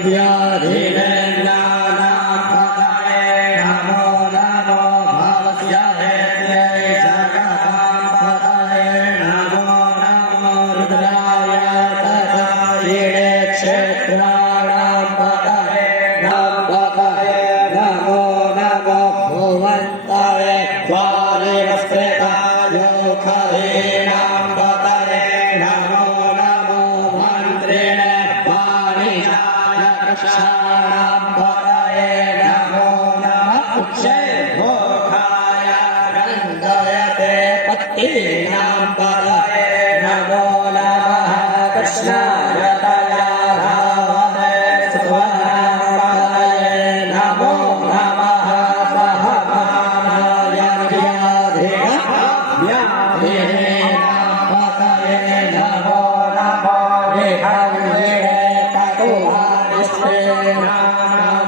यज्ञाधीने ज्ञानापतये Namo Namo भवस्य Hathaway जगदापतये Namo Namo रुद्राय तथायिणे क्षेत्राणापतये नमपतये नमो नमो भुवन्तये द्वारिवस्त्रेतायोखरीणापतये नमो नमो मन्त्रिणे पाणिजाय कृष्णापतये नमो नमः उच्चैर्भोगाय गन्धयते पत्नीनापतये नमो नमः कृष्णाय दयाधावते सुवर्णापतये नमो नमः सहमानाय व्याधिनापतये नमो नमो विहङ्गिणे ततुवादिष्टे नमः